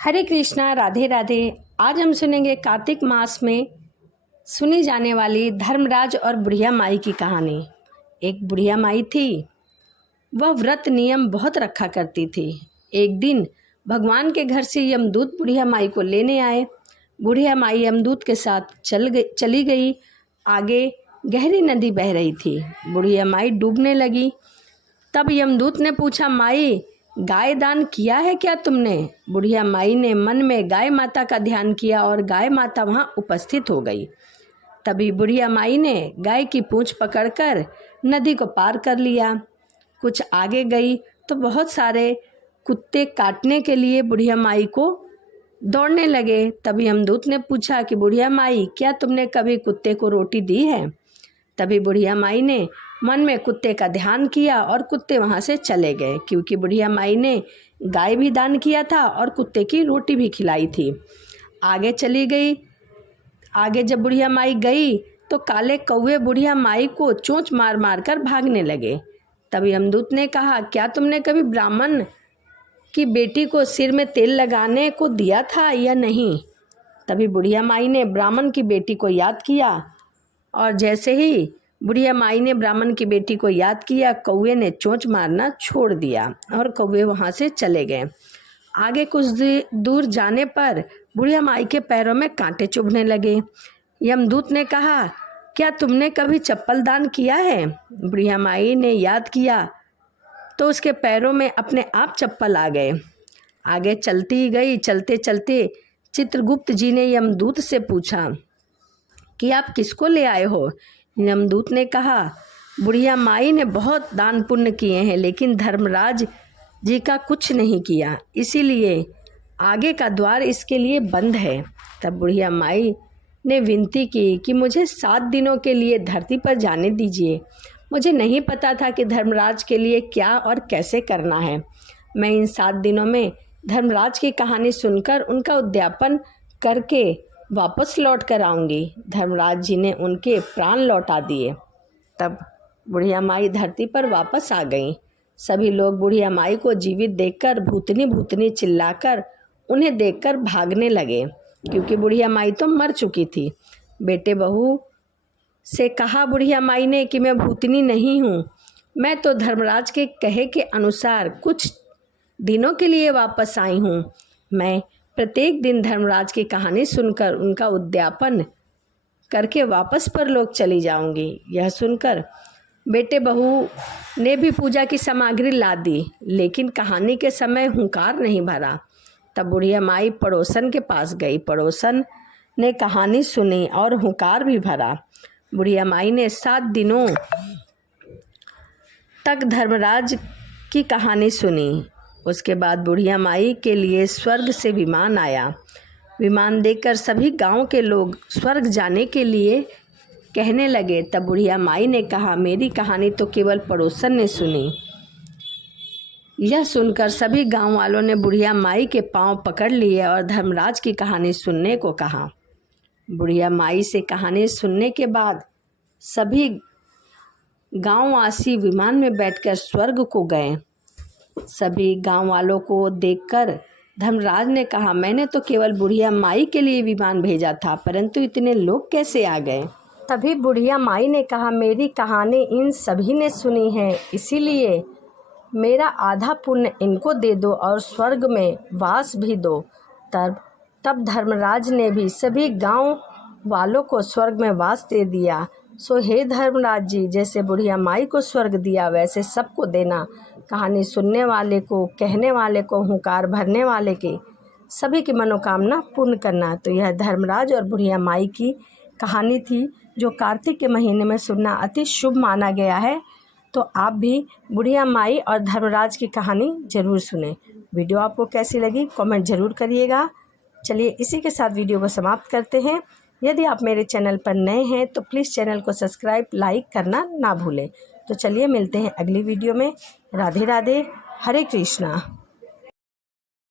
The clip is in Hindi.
हरे कृष्णा, राधे राधे। आज हम सुनेंगे कार्तिक मास में सुनी जाने वाली धर्मराज और बुढ़िया माई की कहानी। एक बुढ़िया माई थी। वह व्रत नियम बहुत रखा करती थी। एक दिन भगवान के घर से यमदूत बुढ़िया माई को लेने आए। बुढ़िया माई यमदूत के साथ चली गई। आगे गहरी नदी बह रही थी। बुढ़िया माई डूबने लगी। तब यमदूत ने पूछा, माई गाय दान किया है क्या तुमने? बुढ़िया माई ने मन में गाय माता का ध्यान किया और गाय माता वहां उपस्थित हो गई। तभी बुढ़िया माई ने गाय की पूंछ पकड़कर नदी को पार कर लिया। कुछ आगे गई तो बहुत सारे कुत्ते काटने के लिए बुढ़िया माई को दौड़ने लगे। तभी यमदूत ने पूछा कि बुढ़िया माई, क्या तुमने कभी कुत्ते को रोटी दी है? तभी बुढ़िया माई ने मन में कुत्ते का ध्यान किया और कुत्ते वहां से चले गए, क्योंकि बुढ़िया माई ने गाय भी दान किया था और कुत्ते की रोटी भी खिलाई थी। आगे चली गई। आगे जब बुढ़िया माई गई तो काले कौवे बुढ़िया माई को चोंच मार मार कर भागने लगे। तभी यमदूत ने कहा, क्या तुमने कभी ब्राह्मण की बेटी को सिर में तेल लगाने को दिया था या नहीं? तभी बुढ़िया माई ने ब्राह्मण की बेटी को याद किया और जैसे ही बुढ़िया माई ने ब्राह्मण की बेटी को याद किया, कौवे ने चोंच मारना छोड़ दिया और कौवे वहां से चले गए। आगे कुछ दूर जाने पर बुढ़िया माई के पैरों में कांटे चुभने लगे। यमदूत ने कहा, क्या तुमने कभी चप्पल दान किया है? बुढ़िया माई ने याद किया तो उसके पैरों में अपने आप चप्पल आ गए। आगे चलती गई। चलते चलते चित्रगुप्त जी ने यमदूत से पूछा कि आप किसको ले आए हो? यमदूत ने कहा, बुढ़िया माई ने बहुत दान पुण्य किए हैं, लेकिन धर्मराज जी का कुछ नहीं किया, इसीलिए आगे का द्वार इसके लिए बंद है। तब बुढ़िया माई ने विनती की कि मुझे 7 दिनों के लिए धरती पर जाने दीजिए। मुझे नहीं पता था कि धर्मराज के लिए क्या और कैसे करना है। मैं इन 7 दिनों में धर्मराज की कहानी सुनकर उनका उद्यापन करके वापस लौट कर आऊँगी। धर्मराज जी ने उनके प्राण लौटा दिए। तब बुढ़िया माई धरती पर वापस आ गईं। सभी लोग बुढ़िया माई को जीवित देखकर भूतनी भूतनी चिल्लाकर उन्हें देखकर भागने लगे, क्योंकि बुढ़िया माई तो मर चुकी थी। बेटे बहू से कहा बुढ़िया माई ने कि मैं भूतनी नहीं हूँ, मैं तो धर्मराज के कहे के अनुसार कुछ दिनों के लिए वापस आई हूँ। मैं प्रत्येक दिन धर्मराज की कहानी सुनकर उनका उद्यापन करके वापस परलोक चली जाऊंगी। यह सुनकर बेटे बहू ने भी पूजा की सामग्री ला दी, लेकिन कहानी के समय हुंकार नहीं भरा। तब बुढ़िया माई पड़ोसन के पास गई। पड़ोसन ने कहानी सुनी और हुंकार भी भरा। बुढ़िया माई ने 7 दिनों तक धर्मराज की कहानी सुनी। उसके बाद बुढ़िया माई के लिए स्वर्ग से विमान आया। विमान देखकर सभी गांव के लोग स्वर्ग जाने के लिए कहने लगे। तब बुढ़िया माई ने कहा, मेरी कहानी तो केवल पड़ोसन ने सुनी। यह सुनकर सभी गांव वालों ने बुढ़िया माई के पांव पकड़ लिए और धर्मराज की कहानी सुनने को कहा। बुढ़िया माई से कहानी सुनने के बाद सभी गांववासी विमान में बैठकर स्वर्ग को गए। सभी गांव वालों को देखकर धर्मराज ने कहा, मैंने तो केवल बुढ़िया माई के लिए विमान भेजा था, परंतु इतने लोग कैसे आ गए? तभी बुढ़िया माई ने कहा, मेरी कहानी इन सभी ने सुनी है, इसीलिए मेरा आधा पुण्य इनको दे दो और स्वर्ग में वास भी दो। तब धर्मराज ने भी सभी गांव वालों को स्वर्ग में वास दे दिया। सो हे धर्मराज जी, जैसे बुढ़िया माई को स्वर्ग दिया वैसे सबको देना। कहानी सुनने वाले को, कहने वाले को, हुंकार भरने वाले की, सभी की मनोकामना पूर्ण करना। तो यह धर्मराज और बुढ़िया माई की कहानी थी, जो कार्तिक के महीने में सुनना अति शुभ माना गया है। तो आप भी बुढ़िया माई और धर्मराज की कहानी ज़रूर सुने। वीडियो आपको कैसी लगी कमेंट ज़रूर करिएगा। चलिए इसी के साथ वीडियो को समाप्त करते हैं। यदि आप मेरे चैनल पर नए हैं तो प्लीज़ चैनल को सब्सक्राइब, लाइक करना ना भूलें। तो चलिए मिलते हैं अगली वीडियो में। राधे राधे, हरे कृष्णा।